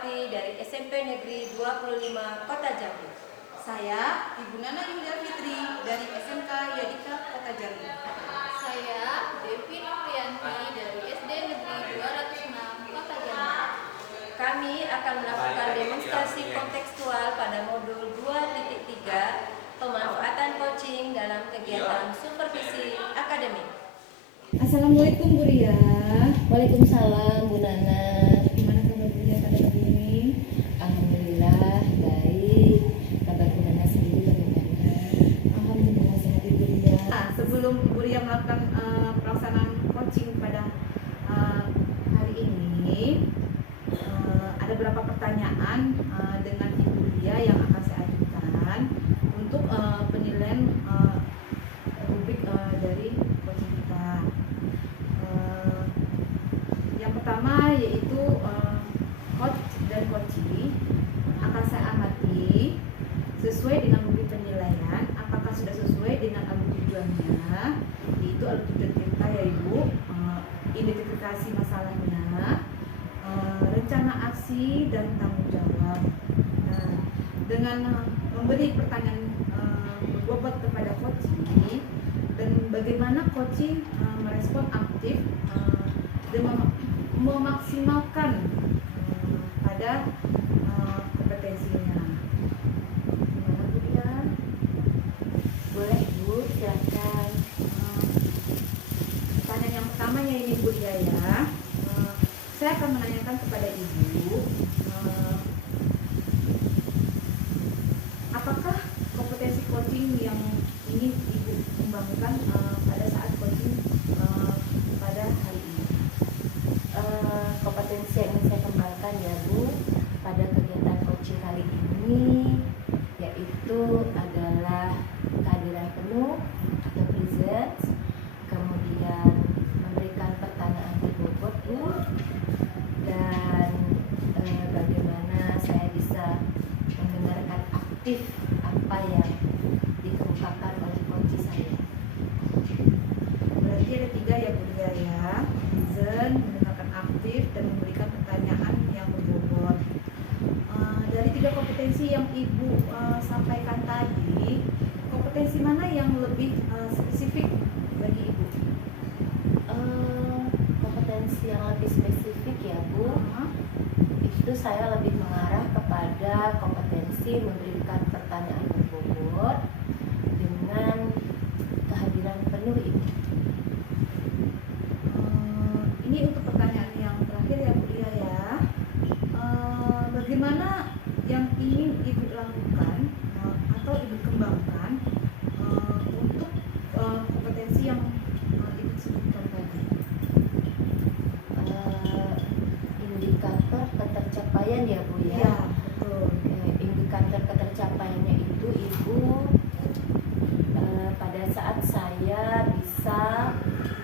Fatmawati dari SMP Negeri 25 Kota Jambi. Saya Ibu Nana Yulia Fitri dari SMK Yadika Kota Jambi. Saya Devi Novrianti dari SD Negeri 206 Kota Jambi. Kami akan melakukan demonstrasi kontekstual pada modul 2.3 pemanfaatan coaching dalam kegiatan supervisi akademik. Assalamualaikum Bu Ria. Waalaikumsalam Bu Nana. Gimana kabar Bu Ria pada pagi ini? Alhamdulillah baik. Kabar Bu Nana sendiri bagaimana? Alhamdulillah sehat Ibu Ria. Sebelum Bu Ria melakukan pelaksanaan coaching pada hari ini, ada beberapa pertanyaan dengan Ibu Ria yang akan saya ajukan untuk penilaian rubrik dari coaching kita. Yang pertama yaitu coach dan coachee akan saya amati sesuai dengan rubrik penilaian apakah sudah sesuai dengan alur tujuannya, yaitu alur tujuan kita ya Ibu, identifikasi masalahnya, rencana aksi dan tanggung jawab. Nah, dengan memberi pertanyaan berbobot kepada coachee dan bagaimana coachee merespon aktif dan memaksimalkan pada kompetensinya. Gimana Bu Ria? Boleh Bu, silakan. Pertanyaan yang pertamanya ini Bu Ria ya. Saya akan menanyakan kepada Ibu, apakah kompetensi coaching yang ingin Ibu kembangkan pada saat coaching pada hari ini? Kompetensi yang ingin saya kembangkan ya Bu pada kegiatan coaching kali ini yaitu adalah kehadiran penuh atau presence, kemudian memberikan pertanyaan berbobot Bu, dan bagaimana saya bisa mendengarkan aktif apa yang dikemukakan oleh coachee saya. Berarti ada 3 ya Bu Ria ya. Listen, mendengarkan aktif, dan memberikan pertanyaan yang berbobot. Dari 3 kompetensi yang Ibu sampaikan tadi, kompetensi mana yang lebih spesifik bagi Ibu? Kompetensi yang lebih spesifik ya Bu, itu saya lebih mengarah kepada kompetensi memberikan pertanyaan berbobot dengan kehadiran penuh Ibu. Ini untuk pertanyaan yang terakhir ya Bu Ria ya. Bagaimana yang ingin Ibu lakukan atau Ibu kembangkan untuk kompetensi yang Ibu sebutkan tadi? Indikator ketercapaian ya Bu ya. Ya, betul. Indikator ketercapaiannya itu Ibu, pada saat saya bisa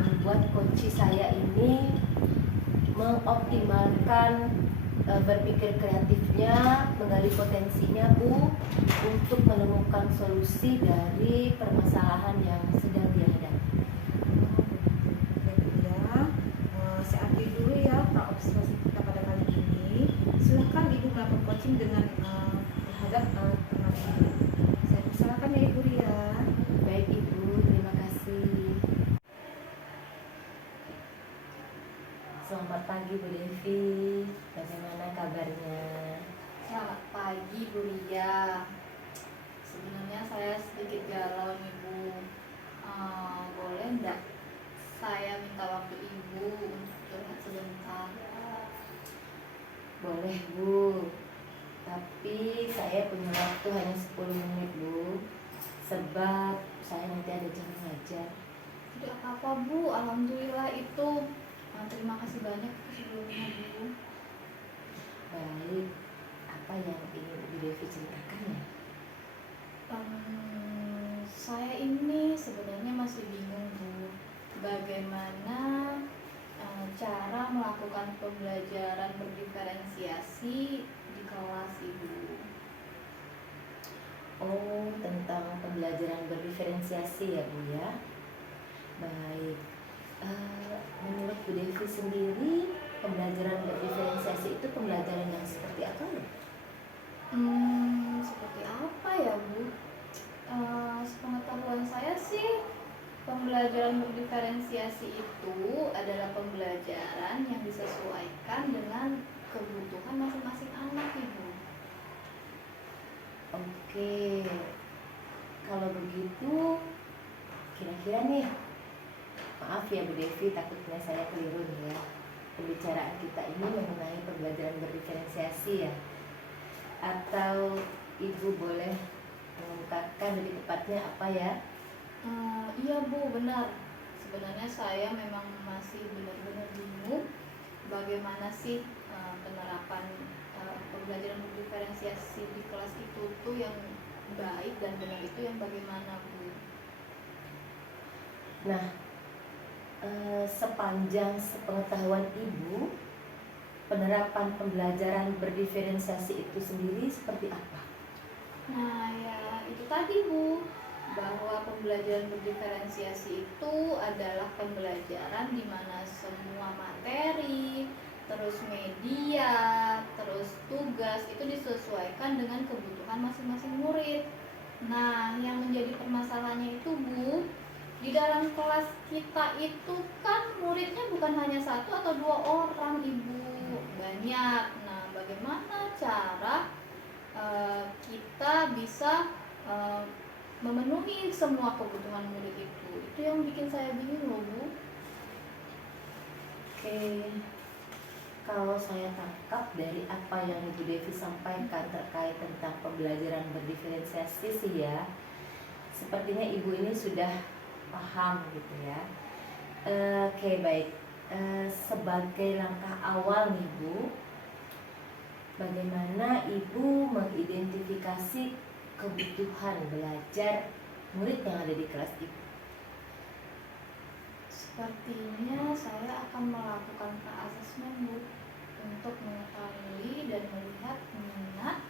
membuat coachee saya ini mengoptimalkan berpikir kreatifnya, menggali potensinya Bu, untuk menemukan solusi dari permasalahan yang sedang dihadapi. Baik Bu ya. Saya akhiri dulu ya pra-observasi kita pada kali ini. Silahkan Ibu melakukan coaching dengan terhadap teman Ibu. Saya persilakan ya Ibu Ria. Baik Ibu, terima kasih. Selamat pagi Bu Devi, bagaimana kabarnya? Selamat pagi Bu Ria. Sebenarnya saya sedikit galau nih Bu. Boleh enggak saya minta waktu Ibu untuk curhat sebentar? Boleh Bu, tapi saya punya waktu hanya 10 menit Bu, sebab saya nanti ada jam ngajar. Tidak apa-apa Bu, alhamdulillah itu. Terima kasih banyak sebelumnya Bu. Baik, apa yang ingin Bu Devi ceritakan ya? Saya ini sebenarnya masih bingung Bu, bagaimana cara melakukan pembelajaran berdiferensiasi di kelas Ibu. Oh, tentang pembelajaran berdiferensiasi ya Bu ya. Baik, menurut Bu Devi sendiri pembelajaran berdiferensiasi itu pembelajaran yang seperti pembelajaran berdiferensiasi itu adalah pembelajaran yang disesuaikan dengan kebutuhan masing-masing anak, Ibu. Oke, kalau begitu kira-kira nih, maaf ya Bu Devi, takutnya saya keliru nih ya. Pembicaraan kita ini mengenai pembelajaran berdiferensiasi ya. Atau Ibu boleh mengungkapkan lebih tepatnya apa ya? Iya Bu, benar. Sebenarnya saya memang masih benar-benar bingung bagaimana sih penerapan pembelajaran berdiferensiasi di kelas itu tuh yang baik dan benar itu yang bagaimana Bu? Nah, sepanjang sepengetahuan Ibu, penerapan pembelajaran berdiferensiasi itu sendiri seperti apa? Nah ya itu tadi Bu, bahwa pembelajaran berdiferensiasi itu adalah pembelajaran di mana semua materi, terus media, terus tugas itu disesuaikan dengan kebutuhan masing-masing murid. Nah, yang menjadi permasalahannya itu Bu, di dalam kelas kita itu kan muridnya bukan hanya 1 atau 2 orang Ibu, banyak. Nah, bagaimana cara kita bisa memenuhi semua kebutuhan murid itu yang bikin saya bingung loh Bu. Oke, kalau saya tangkap dari apa yang Ibu Devi sampaikan terkait tentang pembelajaran berdiferensiasi sih ya, sepertinya Ibu ini sudah paham gitu ya. Oke, baik. Sebagai langkah awal nih Bu, bagaimana Ibu mengidentifikasi kebutuhan belajar murid yang ada di kelas Ibu? Sepertinya saya akan melakukan asesmen Bu untuk mengetahui dan melihat minat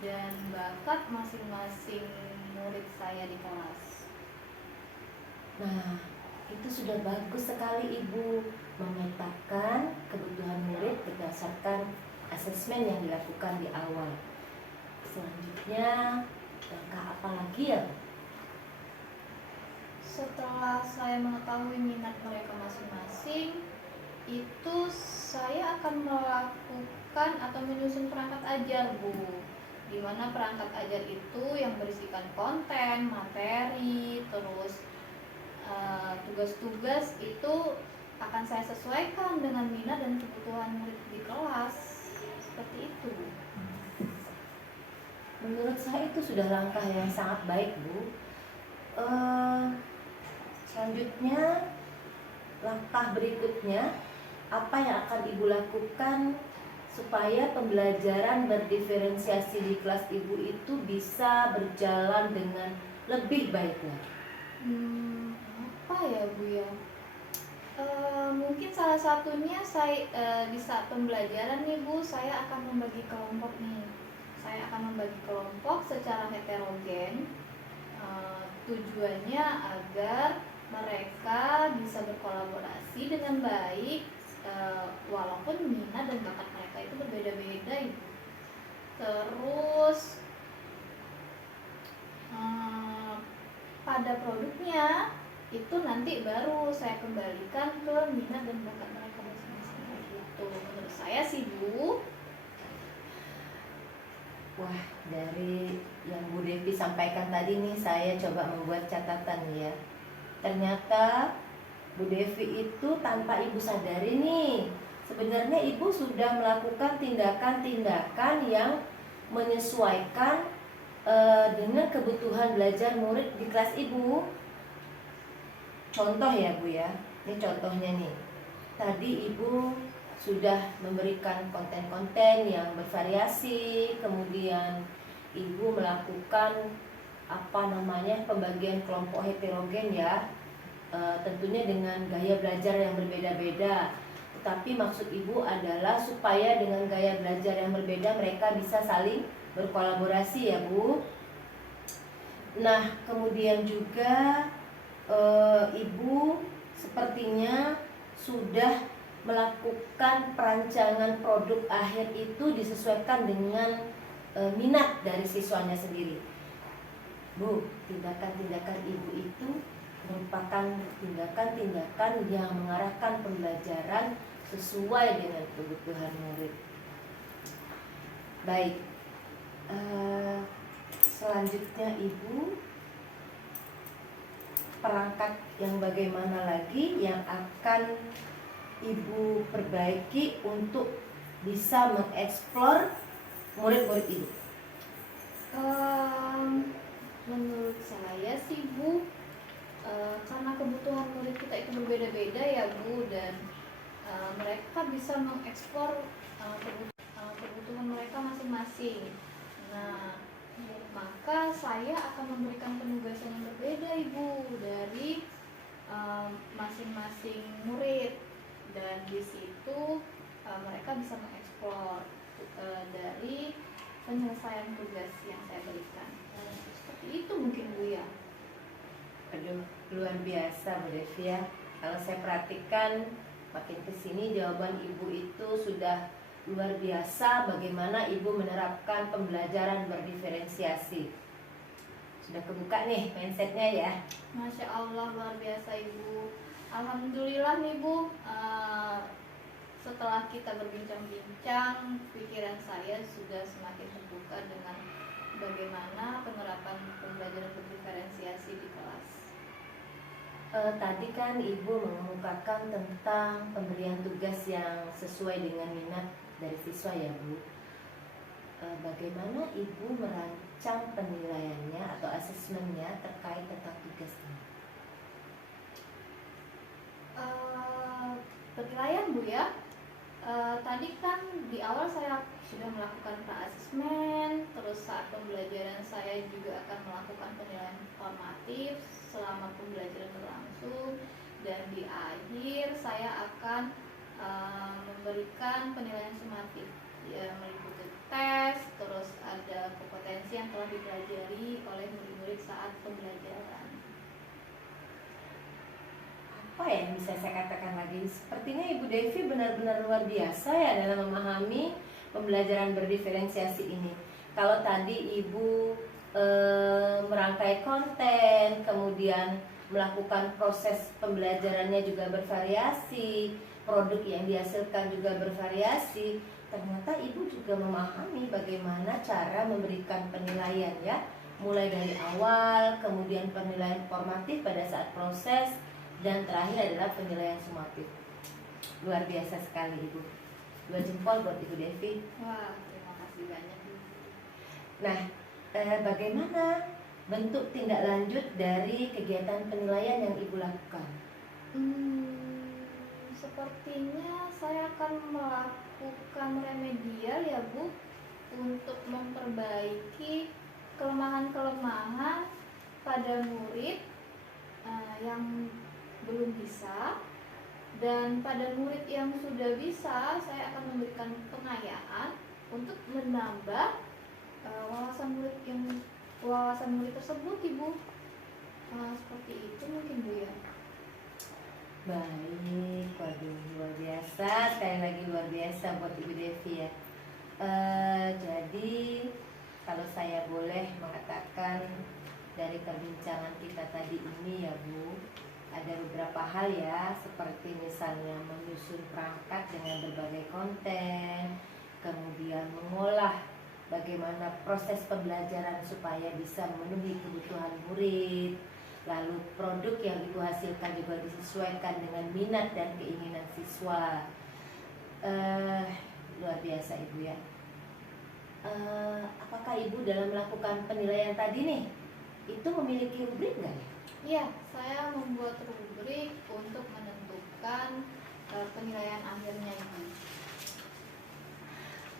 dan bakat masing-masing murid saya di kelas. Nah, itu sudah bagus sekali Ibu memetakan kebutuhan murid berdasarkan asesmen yang dilakukan di awal. Selanjutnya, langkah apa lagi ya? Setelah saya mengetahui minat mereka masing-masing, itu saya akan melakukan atau menyusun perangkat ajar Bu, di mana perangkat ajar itu yang berisikan konten, materi, terus tugas-tugas itu akan saya sesuaikan dengan minat dan kebutuhan murid di kelas. Seperti itu Bu. Menurut saya itu sudah langkah yang sangat baik Bu. Selanjutnya, langkah berikutnya, apa yang akan Ibu lakukan supaya pembelajaran berdiferensiasi di kelas Ibu itu bisa berjalan dengan lebih baik lagi? Apa ya Bu ya? Mungkin salah satunya saya di saat pembelajaran nih Bu, saya akan membagi kelompok nih. Saya akan membagi kelompok secara heterogen. Tujuannya agar mereka bisa berkolaborasi dengan baik, walaupun minat dan bakat mereka itu berbeda-beda Ibu. Terus pada produknya itu nanti baru saya kembalikan ke minat dan bakat mereka masing-masing gitu. Menurut saya sih Bu. Wah, dari yang Bu Devi sampaikan tadi nih, saya coba membuat catatan ya. Ternyata Bu Devi itu tanpa Ibu sadari nih, sebenarnya Ibu sudah melakukan tindakan-tindakan yang menyesuaikan dengan kebutuhan belajar murid di kelas Ibu. Contoh ya Bu ya, ini contohnya nih. Tadi Ibu sudah memberikan konten-konten yang bervariasi, kemudian Ibu melakukan pembagian kelompok heterogen ya, tentunya dengan gaya belajar yang berbeda-beda. Tetapi maksud Ibu adalah supaya dengan gaya belajar yang berbeda mereka bisa saling berkolaborasi ya Bu. Nah, kemudian juga Ibu sepertinya sudah melakukan perancangan produk akhir itu disesuaikan dengan minat dari siswanya sendiri. Bu, tindakan-tindakan Ibu itu merupakan tindakan-tindakan yang mengarahkan pembelajaran sesuai dengan kebutuhan murid. Baik, selanjutnya Ibu, perangkat yang bagaimana lagi yang akan Ibu perbaiki untuk bisa mengeksplor murid-murid Ibu? Menurut saya sih Bu, karena kebutuhan murid kita itu berbeda-beda ya Bu, dan mereka bisa mengeksplor kebutuhan mereka masing-masing. Nah, maka saya akan memberikan penugasan yang berbeda Ibu dari masing-masing murid, dan di situ mereka bisa mengeksplor dari penyelesaian tugas yang saya berikan. Seperti itu mungkin Bu ya. Aduh, luar biasa Bu Devi ya. Kalau saya perhatikan makin kesini jawaban Ibu itu sudah luar biasa bagaimana Ibu menerapkan pembelajaran berdiferensiasi. Sudah kebuka nih mindsetnya ya. Masya Allah, luar biasa Ibu. Alhamdulillah nih Bu, setelah kita berbincang-bincang, pikiran saya sudah semakin terbuka dengan bagaimana penerapan pembelajaran berdiferensiasi di kelas. Tadi kan Ibu mengemukakan tentang pemberian tugas yang sesuai dengan minat dari siswa ya Bu. Bagaimana Ibu merancang penilaiannya atau asesmennya terkait tentang tugas ini? Penilaian Bu ya. Tadi kan di awal saya sudah melakukan pra-asesmen, terus saat pembelajaran saya juga akan melakukan penilaian formatif selama pembelajaran berlangsung, dan di akhir saya akan memberikan penilaian sumatif meliputi tes, terus ada kompetensi yang telah dipelajari oleh murid-murid saat pembelajaran. Apa yang bisa saya katakan lagi? Sepertinya Ibu Devi benar-benar luar biasa ya dalam memahami pembelajaran berdiferensiasi ini. Kalau tadi Ibu merangkai konten, kemudian melakukan proses pembelajarannya juga bervariasi, produk yang dihasilkan juga bervariasi, ternyata Ibu juga memahami bagaimana cara memberikan penilaian ya, mulai dari awal, kemudian penilaian formatif pada saat proses, dan terakhir adalah penilaian sumatif. Luar biasa sekali Ibu. 2 jempol buat Ibu Devi. Wah, terima kasih banyak Bu. Nah, bagaimana bentuk tindak lanjut dari kegiatan penilaian yang Ibu lakukan? Sepertinya saya akan melakukan remedial ya Bu, untuk memperbaiki kelemahan-kelemahan pada murid yang belum bisa, dan pada murid yang sudah bisa saya akan memberikan pengayaan untuk menambah wawasan murid tersebut Ibu. Seperti itu mungkin Bu ya. Baik, waduh luar biasa, sekali lagi luar biasa buat Ibu Devi ya. Jadi kalau saya boleh mengatakan dari perbincangan kita tadi ini ya Bu, ada beberapa hal ya, seperti misalnya menyusun perangkat dengan berbagai konten, kemudian mengolah bagaimana proses pembelajaran supaya bisa memenuhi kebutuhan murid, lalu produk yang Ibu hasilkan juga disesuaikan dengan minat dan keinginan siswa. Luar biasa Ibu ya. Apakah Ibu dalam melakukan penilaian tadi nih, itu memiliki rubrik nggak ya? Iya, saya membuat rubrik untuk menentukan penilaian akhirnya Ibu.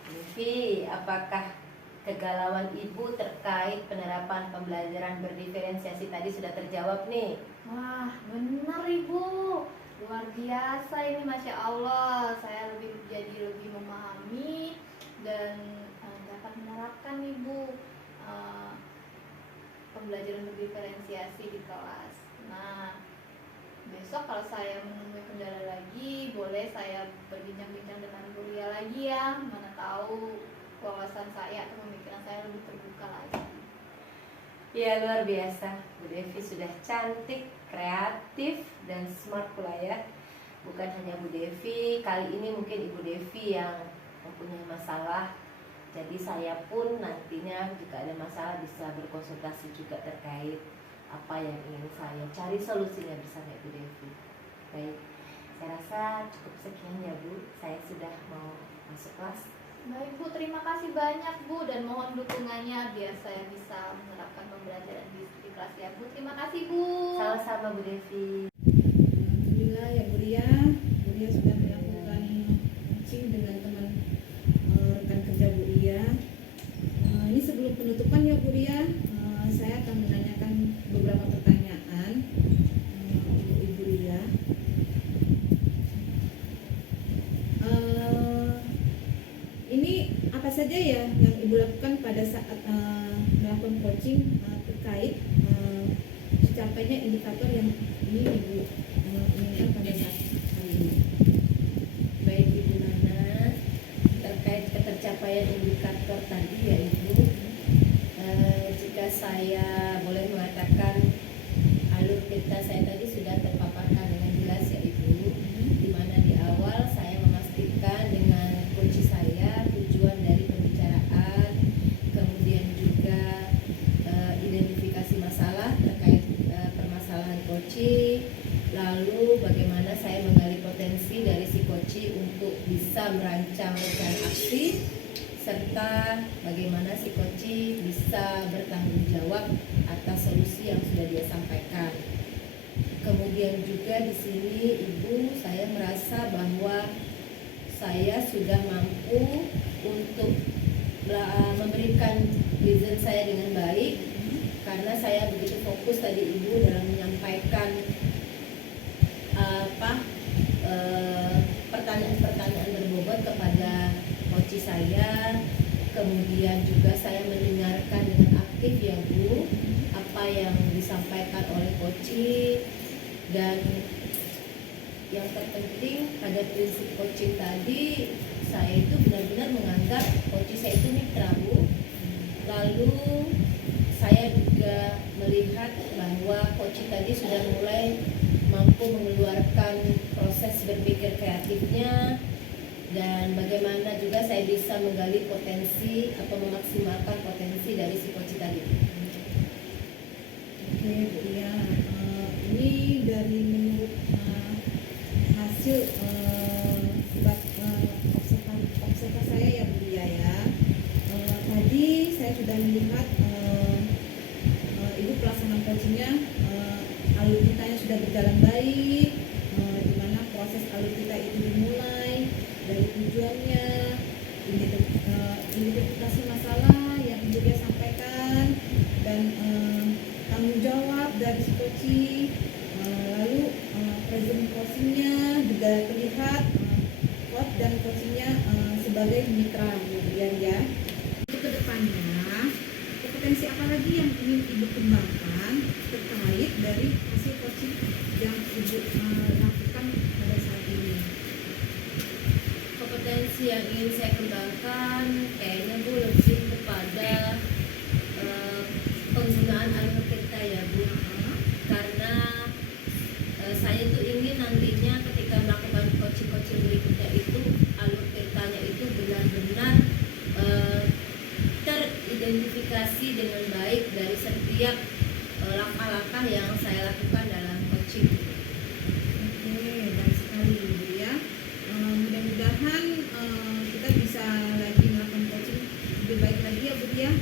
Devi, apakah kegalauan Ibu terkait penerapan pembelajaran berdiferensiasi tadi sudah terjawab nih? Wah, benar Ibu. Luar biasa ini, Masya Allah. Saya jadi lebih memahami dan dapat menerapkan Ibu pembelajaran berdiferensiasi di kelas. Nah, besok kalau saya menemui kendala lagi, boleh saya berbincang-bincang dengan Bu Lia lagi ya. Mana tahu wawasan saya atau pemikiran saya lebih terbuka lagi. Ya luar biasa, Bu Devi sudah cantik, kreatif, dan smart pula ya. Bukan hanya Bu Devi, kali ini mungkin Ibu Devi yang mempunyai masalah. Jadi saya pun nantinya jika ada masalah bisa berkonsultasi juga terkait apa yang ingin saya cari solusinya bersama Ibu Devi. Baik, saya rasa cukup sekian ya Bu, saya sudah mau masuk kelas. Baik Bu, terima kasih banyak Bu, dan mohon dukungannya biar saya bisa menerapkan pembelajaran di kelas ya Bu. Terima kasih Bu. Sama-sama Bu Devi. Alhamdulillah ya Bu Ria sudah melakukan coaching dengan teman rekan kerja Bu Ria. Ini sebelum penutupan ya Bu Ria, saya akan menanyakan beberapa pertanyaan untuk Ibu Ria. Ini apa saja ya yang Ibu lakukan pada saat melakukan coaching terkait tercapainya indikator yang ini Ibu inginkan pada saat hari ini? Baik Ibu Nana, terkait ketercapaian indikator tadi ya Ibu, jika saya boleh mengatakan alur cerita saya tadi sudah terpaparkan dengan jelas ya Ibu, di mana di awal saya memastikan dengan kunci saya tujuan dari pembicaraan, kemudian juga identifikasi masalah terkait permasalahan coaching, lalu bagaimana saya menggali potensi dari si coaching untuk bisa merancang rencana aksi, serta bagaimana si coaching bisa bertanggung jawab atas solusi yang sudah dia sampaikan. Kemudian juga di sini Ibu, saya merasa bahwa saya sudah mampu untuk memberikan vision saya dengan baik, karena saya begitu fokus tadi Ibu dalam menyampaikan pertanyaan-pertanyaan berbobot kepada coach saya. Kemudian juga saya mendengarkan dengan aktif ya Bu apa yang disampaikan oleh coach, dan yang terpenting pada prinsip coaching tadi, saya itu benar-benar menganggap coach saya itu mitra Bu. Lalu saya juga melihat bahwa coach tadi sudah mulai mampu mengeluarkan proses berpikir kreatifnya, dan bagaimana juga saya bisa menggali potensi atau memaksimalkan potensi dari si coach tadi. Oke Bu Ria, ini dari menurut hasil observasi saya ya Bu Ria ya, tadi saya sudah melihat Ibu pelaksanaan coachingnya, alur kitanya sudah berjalan baik, di mana proses alur kita itu dimulai dari tujuannya, identifikasi masalah yang Ibu Ria sampaikan, dan tanggung jawab dari si coaching, lalu present coachingnya juga terlihat coach dan coachingnya sebagai mitra kemudian ya. Untuk kedepannya, kompetensi apa lagi yang ingin Ibu kembangkan terkait dari hasil coaching yang Ibu lakukan pada saat ini? Kompetensi yang ingin saya kembangkan kayaknya Bu lebih kepada penggunaan alur cerita ya Bu, karena saya itu ingin nantinya ketika melakukan coaching berikutnya itu alur ceritanya itu benar-benar teridentifikasi dengan baik dari setiap langkah-langkah yang saya lakukan dalam coaching. Oke, baik sekali Bu ya. Mudah-mudahan kita bisa lagi melakukan coaching lebih baik lagi ya Bu ya.